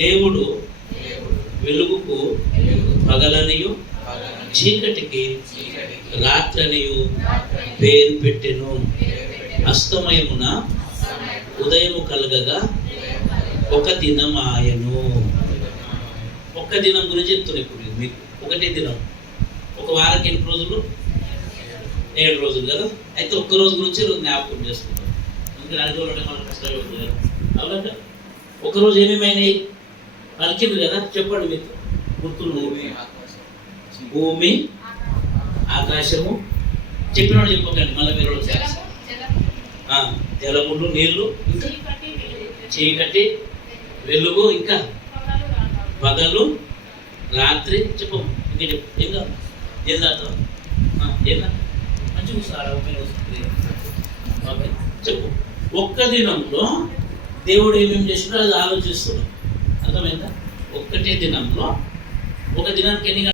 దేవుడు వెలుగుకు పగలనియు చీకటికి రాత్రనియు పేరు పెట్టెను. అస్తమయమున ఉదయము కలగగా ఒక దినం ఆయను. ఒక్క దినం గురించి చెప్తున్నా ఇప్పుడు మీకు. ఒకటే దినం. ఒక వారానికి ఎన్ని రోజులు? 7 రోజులు కదా. అయితే ఒక్క రోజు గురించి జ్ఞాపకం చేసుకుంటాం. అందుకని అనుకోవాలంటే మనం కష్టపడుతుంది కదా. అవునంట. ఒకరోజు ఏమేమైనాయి పలికింది కదా. చెప్పండి మీకు గుర్తులు. భూమి, ఆకాశము. చెప్పినోడు చెప్పకండి మళ్ళీ మీరు. జలములు, నీళ్లు, ఇంకా చీకటి, వెలుగు, ఇంకా పగలు, రాత్రి. చెప్పు ఇంకా చెప్పు. ఏం కాదు ఏం దాతావు? ఏదా మంచిగా సార్ చెప్పు. ఒక్క దినంలో దేవుడు ఏమేమి చేసినా అది ఆలోచిస్తున్నాడు. అర్థమైందా? ఒక్కటే దినంలో ఒక దినానికి ఎన్ని